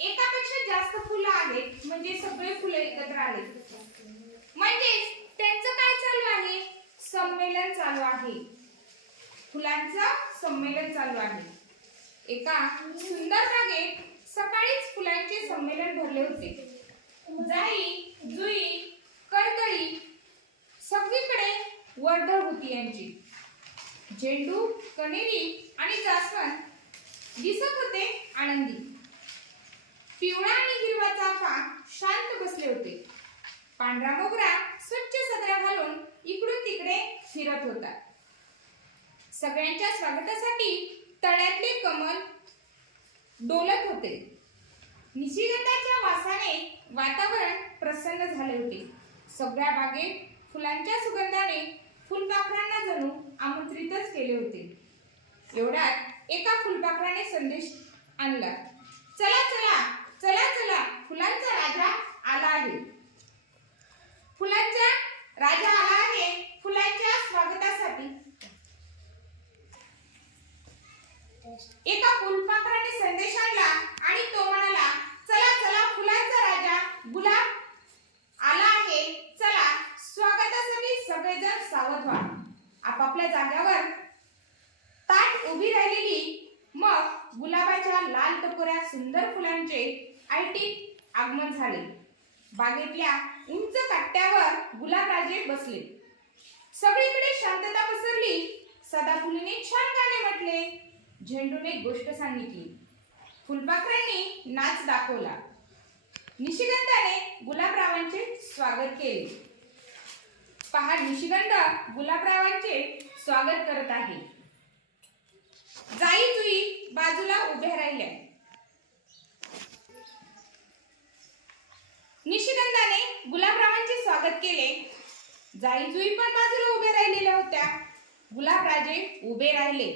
एकापेक्षा जास्त फुलं आहेत म्हणजे सगळे फुलं एकत्र आले, म्हणजेच त्यांचं काय चालू आहे, संमेलन चालू आहे, फुलांचं संमेलन चालू आहे। एका सुंदर बागेत सकाळीच फुलांचे संमेलन भरले होते। जाई जुई करदळी सगळीकडे वर्दळ होती यांची। झेंडू कनेरी आणि जास्वंद दिसत होते आनंदी। पिवळा आणि हिरवा चाफा शांत बसले होते। पांढरा मोगरा स्वच्छ सदरा घालून इकडून तिकडे फिरत होता। सगळ्यांच्या स्वागतासाठी तळ्यातले कमल डोलत होते। निशिगंधाच्या वासाने वातावरण प्रसन्न झाले होते। सगळ्या बागेत फुलांच्या सुगंधाने फुलपाखरांना जणू आमंत्रितच केले होते। एवढ्यात एका फुलपाखराने संदेश आणला, चला चला चला चला, फुलांचा राजा आला आहे, फुलांचा राजा आला आहे फुलांच्या स्वागतासाठी। एका फुलपाखराने संदेश आणला आणि तो म्हणाला, चला चला, फुलांचा राजा गुलाब आला आहे, चला स्वागतासाठी सगळेजण सावध व्हा। आपापल्या जागेवर ताट उभी राहिलेली मग गुलाबाच्या लाल टपोऱ्या सुंदर फुलांचे ऐटीत आगमन झाले। बागेतल्या उंच कट्ट्यावर गुलाबराजे बसले। सगळीकडे शांतता पसरली। सदाफुलीने छान गाणे म्हटले, झेंडूने गोष्ट सांगितली, फुलपाखरांनी नाच दाखवला, निशिगंधाने गुलाबरावांचे स्वागत केले। पहा, निशिगंध गुलाबरावांचे स्वागत करत आहे। जाई जुई बाजूला उभ्या राहिल्या। निशिगंधाने गुलाबरावांचे स्वागत केले। जाई जुई पण बाजूला उभे राहिलेल्या होत्या। गुलाबराजे उभे राहिले।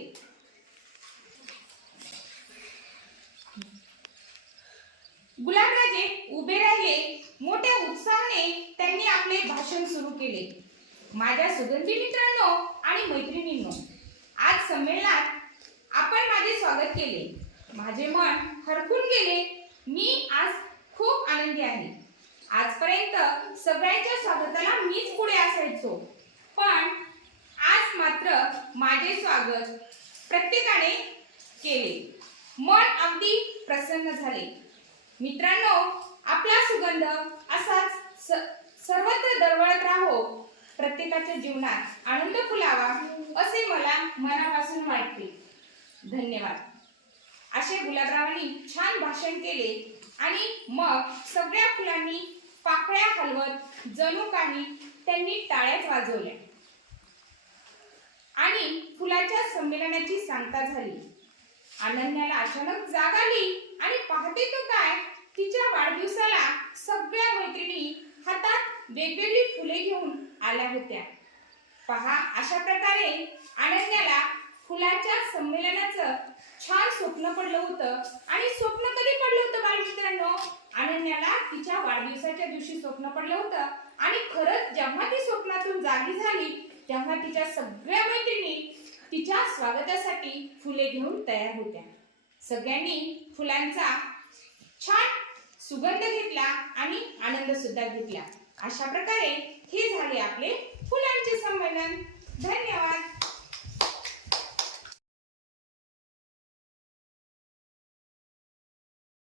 गुलाबराजे उभे राहिले। मोठ्या उत्साहाने त्यांनी आपले भाषण सुरू केले। माझ्या सुगंधी मित्रांनो आणि मैत्रिणींनो, आज संमेलनात आपण माझे स्वागत केले। माझे मन हरखून गेले। मी आज खूप आनंदी आहे। आजपर्यंत सगळ्यांच्या स्वागताला मीच पुढे असायचो, पण आज मात्र माझे स्वागत प्रत्येकाने केले। मन अगदी प्रसन्न झाले। मित्रांनो, आपला सुगंध असाच सर्वत्र दरवळत राहो, प्रत्येकाच्या जीवनात आनंद फुलावा असे मला मनापासून वाटते। धन्यवाद। असे गुलाबरावांनी छान भाषण केले आणि मग सगळ्या फुलांनी पाकळ्या हलवत जणू काही त्यांनी टाळ्याच वाजवल्या आणि फुलाच्या संमेलनाची सांगता झाली। अनन्याला अचानक जाग आली आणि पाहते तो काय, तिच्या वाढदिवसाला सगळ्या मैत्रिणी हातात वेगवेगळी फुले घेऊन आल्या होत्या। पहा, अशा प्रकारे अनन्याला फुलाच्या संमेलनाचं छान स्वप्न पडलं होतं। आणि स्वप्न कधी पडलं होतं बालमित्रांनो? अनन्याला तिच्या वाढदिवसाच्या दिवशी स्वप्न पडलं होतं। आणि खरंच जेव्हा ती स्वप्नातून जागी झाली तेव्हा तिच्या सगळ्या मैत्रिणी तिच्या स्वागतासाठी फुले घेऊन तयार होत्या। सगळ्यांनी फुलांचा छान सुगंध घेतला आणि आनंद सुद्धा घेतला। अशा प्रकारे हे झाले आपले फुलांचे संमेलन। धन्यवाद।